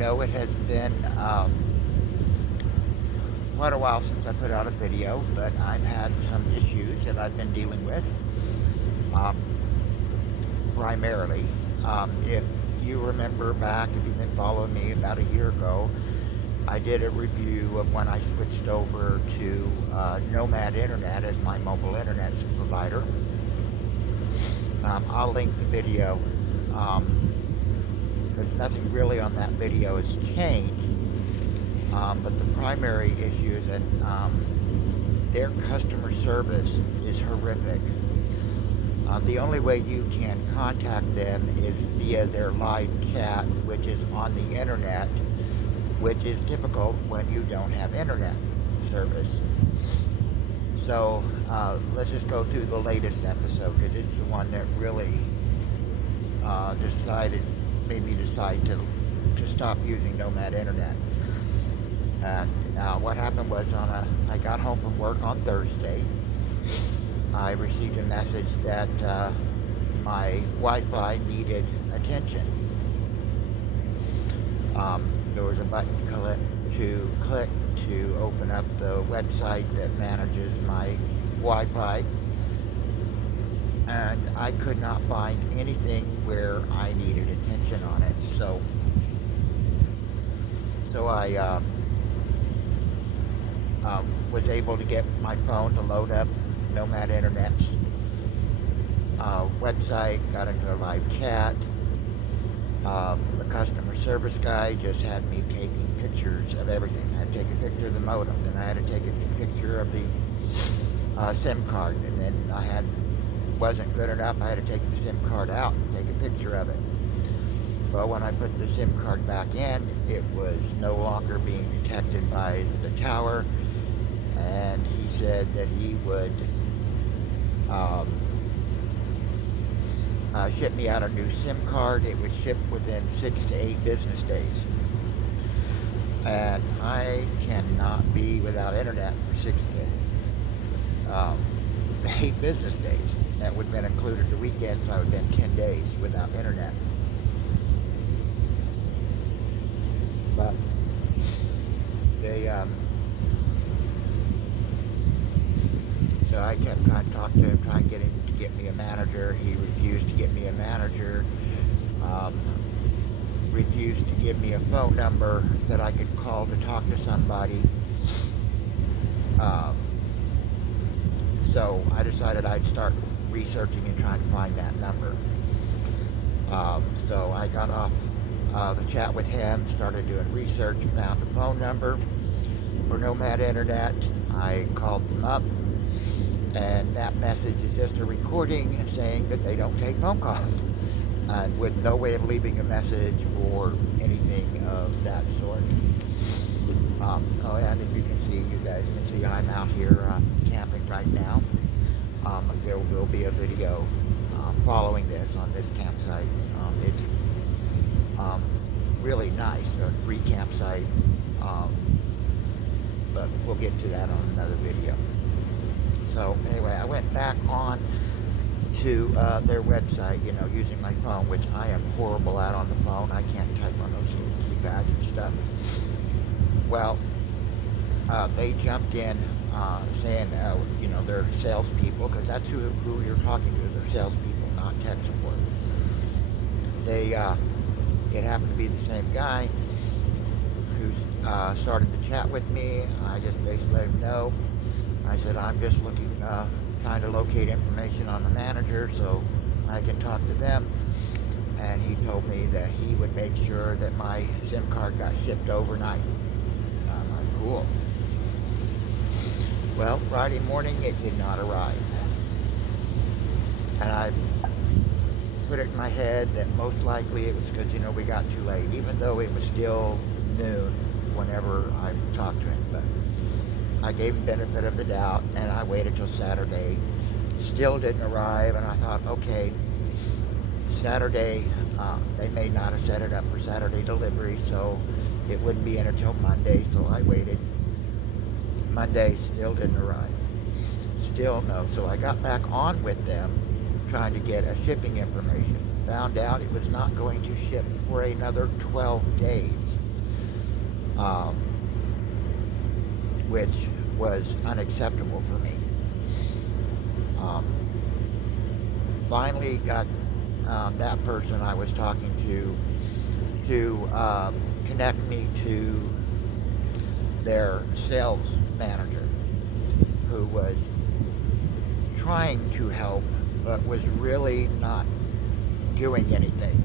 know it has been quite a while since I put out a video, but I've had some issues that I've been dealing with, um, primarily. If you remember back, if you've been following me about a year ago, I did a review of when I switched over to Nomad Internet as my mobile internet provider. I'll link the video, because nothing really on that video has changed, but the primary issue is that their customer service is horrific. The only way you can contact them is via their live chat, which is on the internet, which is difficult when you don't have internet service. So let's just go through the latest episode, because it's the one that really made me decide to stop using Nomad Internet. And what happened was I got home from work on Thursday. I received a message that my Wi-Fi needed attention. There was a button to click to open up the website that manages my Wi-Fi, and I could not find anything where I needed attention on it. So I was able to get my phone to load up Nomad Internet's website, got into a live chat. The customer service guy just had me taking pictures of everything. I had to take a picture of the modem, then I had to take a picture of the SIM card, and then wasn't good enough, I had to take the SIM card out and take a picture of it. Well, when I put the SIM card back in, it was no longer being detected by the tower, and he said that he would ship me out a new SIM card. It would ship within 6 to 8 business days. And I cannot be without internet for 6 to 8 business days. That would have been included the weekends, so I would have been 10 days without internet. But so I kept trying to talk to him, trying to get him to get me a manager. He refused to get me a manager. Refused to give me a phone number that I could call to talk to somebody. So I decided I'd start researching and trying to find that number. So I got off the chat with him, started doing research, found a phone number for Nomad Internet. I called them up, and that message is just a recording saying that they don't take phone calls, with no way of leaving a message or anything of that sort. Oh, and if you guys can see I'm out here camping right now. There will be a video following this on this campsite. It's really nice, a free campsite, but we'll get to that on another video. So anyway, I went back on to their website, using my phone, which I am horrible at on the phone. I can't type on those little keypads and stuff. Well, they jumped in saying, they're salespeople, because that's who you're talking to. They're salespeople, not tech support. It happened to be the same guy who started the chat with me. I just basically let him know. I said, I'm just trying to locate information on the manager so I can talk to them. And he told me that he would make sure that my SIM card got shipped overnight. I'm like, cool. Well, Friday morning it did not arrive. And I put it in my head that most likely it was because, we got too late, even though it was still noon whenever I talked to him. But I gave him benefit of the doubt, and I waited till Saturday. Still didn't arrive, and I thought, okay, Saturday, they may not have set it up for Saturday delivery, so it wouldn't be in until Monday, so I waited. Monday still didn't arrive. Still no. So I got back on with them, trying to get a shipping information. Found out it was not going to ship for another 12 days. um, which was unacceptable for me. Um, Finally got that person I was talking to connect me to their sales manager, who was trying to help but was really not doing anything.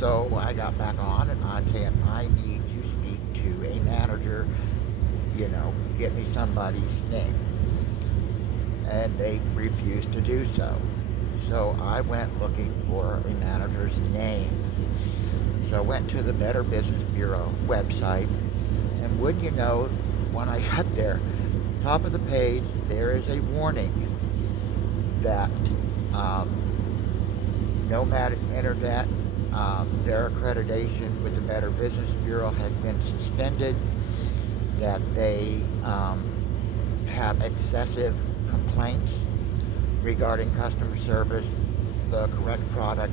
So I got back on and I'm saying I need to speak to a manager, get me somebody's name. And they refused to do so. So I went looking for a manager's name. So I went to the Better Business Bureau website, and wouldn't you know, when I got there, top of the page, there is a warning that Nomad Internet, their accreditation with the Better Business Bureau had been suspended, that they have excessive complaints regarding customer service, the correct product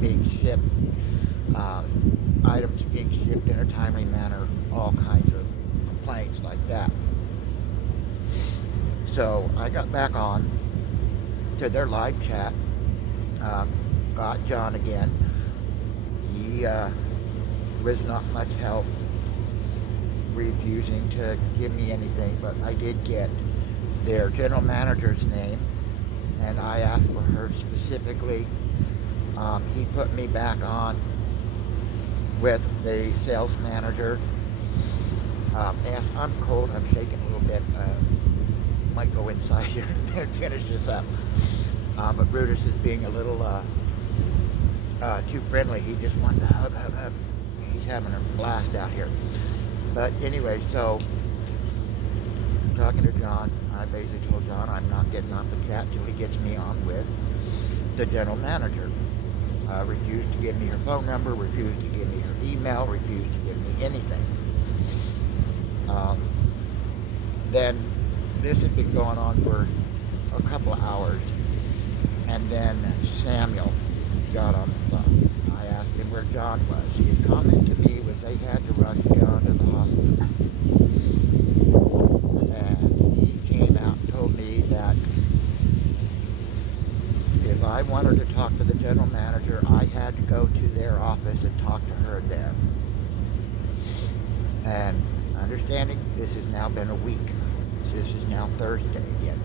being shipped, items being shipped in a timely manner, all kinds of complaints like that. So I got back on to their live chat, got John again. He was not much help, refusing to give me anything, but I did get their general manager's name, and I asked for her specifically. He put me back on with the sales manager. I'm cold, I'm shaking a little bit. Might go inside here and finish this up. But Brutus is being a little too friendly. He just wanted to hug. He's having a blast out here. But anyway, so talking to John, I basically told John I'm not getting off the chat till he gets me on with the general manager. Refused to give me her phone number, refused to give me her email, refused to give me anything. Then this had been going on for a couple of hours, and then Samuel got on the phone. I asked him where John was. His comment to me was they had to rush John to the hospital. And he came out and told me that if I wanted to talk to the general manager, I had to go to their office and talk to her there. And understanding this has now been a week. This is now Thursday again.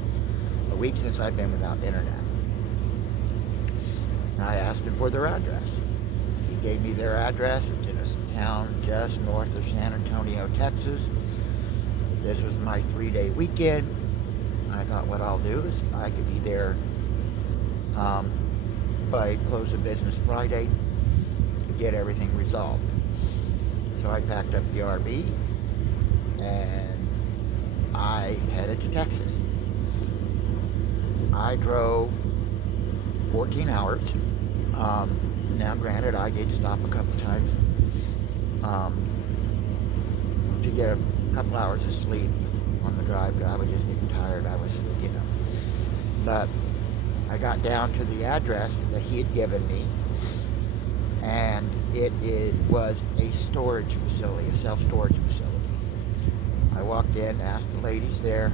A week since I've been without internet. And I asked him for their address. He gave me their address. It's in a town just north of San Antonio, Texas. This was my 3-day weekend. I thought what I'll do is I could be there by close of business Friday to get everything resolved. So I packed up the RV and I headed to Texas. I drove 14 hours. Now granted, I did stop a couple times to get a couple hours of sleep on the drive. I was just getting tired. I was, but I got down to the address that he had given me, and it was a storage facility, a self-storage facility. I walked in, asked the ladies there,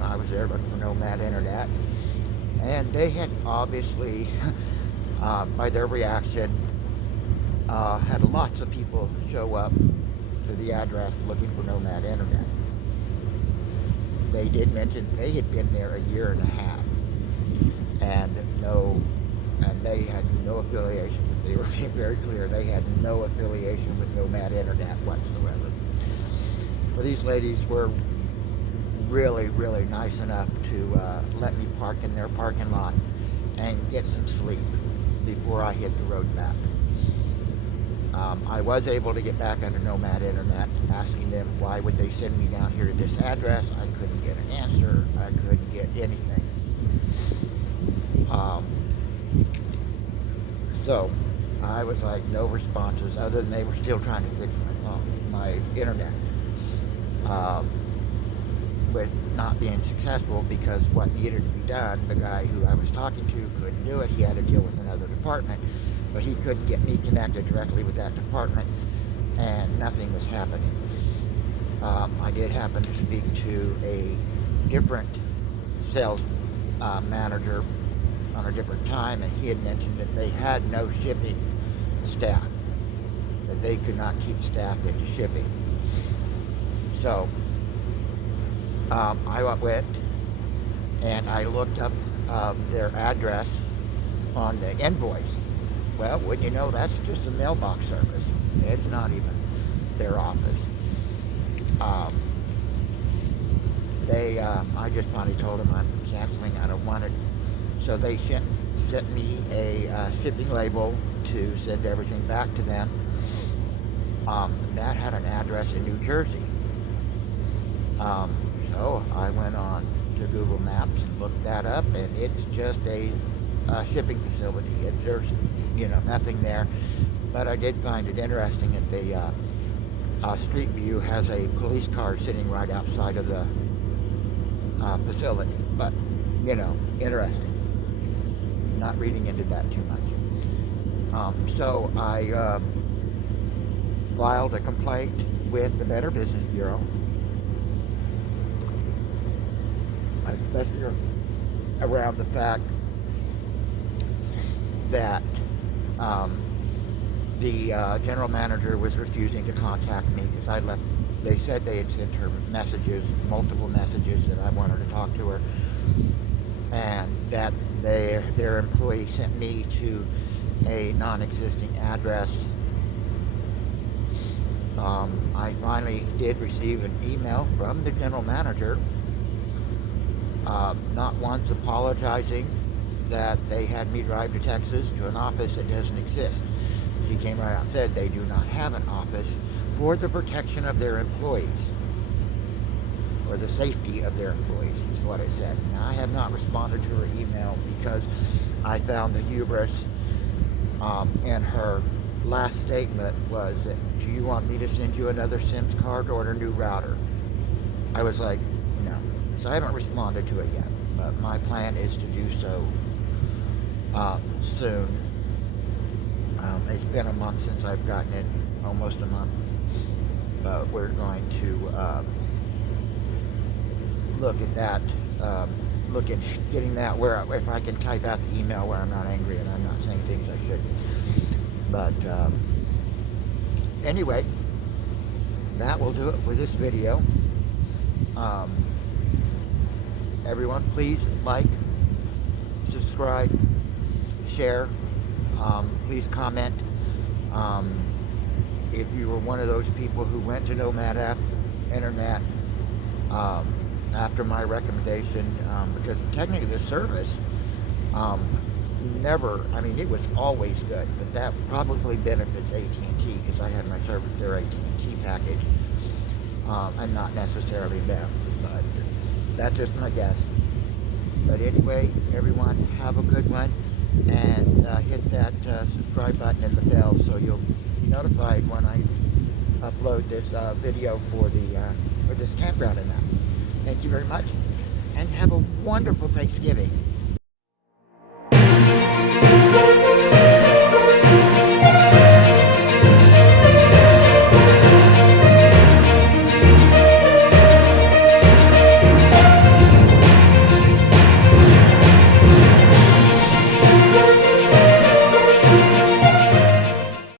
I was there looking for Nomad Internet, and they had obviously, by their reaction, had lots of people show up to the address looking for Nomad Internet. They did mention they had been there a year and a half, and they had no affiliation. They were being very clear. They had no affiliation with Nomad Internet whatsoever. But these ladies were really, really nice enough to let me park in their parking lot and get some sleep before I hit the road back. I was able to get back under Nomad Internet, asking them why would they send me down here to this address. I couldn't get an answer. I couldn't get anything. So I was like, no responses other than they were still trying to fix my internet. With not being successful because what needed to be done, the guy who I was talking to couldn't do it. He had to deal with another department. but he couldn't get me connected directly with that department, and nothing was happening. I did happen to speak to a different sales manager on a different time, and he had mentioned that they had no shipping staff, that they could not keep staff into shipping. So I went and I looked up their address on the invoice. Well, wouldn't you know, that's just a mailbox service. It's not even their office. I just finally told them I'm canceling, I don't want it. So they sent me a shipping label to send everything back to them. That had an address in New Jersey. So I went on to Google Maps and looked that up, and it's just a shipping facility. There's, nothing there. But I did find it interesting that the Street View has a police car sitting right outside of the facility. But, interesting. Not reading into that too much. So I filed a complaint with the Better Business Bureau, especially around the fact that the general manager was refusing to contact me because I left. They said they had sent her messages, multiple messages, that I wanted to talk to her, and that their employee sent me to a non-existing address. I finally did receive an email from the general manager, not once apologizing that they had me drive to Texas to an office that doesn't exist. She came right out and said they do not have an office for the protection of their employees, or the safety of their employees, is what it said. Now, I have not responded to her email because I found the hubris in her last statement was that, do you want me to send you another SIMS card or a new router? I was like, no. So I haven't responded to it yet, but my plan is to do so soon. It's been a month since I've gotten it, almost a month. But we're going to look at that, look at getting that where, if I can type out the email where I'm not angry and I'm not saying things I shouldn't. But anyway, that will do it for this video. Everyone, please like, subscribe, share, please comment. If you were one of those people who went to Nomad Internet after my recommendation, because technically the service it was always good, but that probably benefits AT&T because I had my service, their AT&T package, and not necessarily them, but that's just my guess. But anyway, everyone, have a good one, and hit that subscribe button and the bell so you'll be notified when I upload this video for this campground and that. Thank you very much, and have a wonderful Thanksgiving.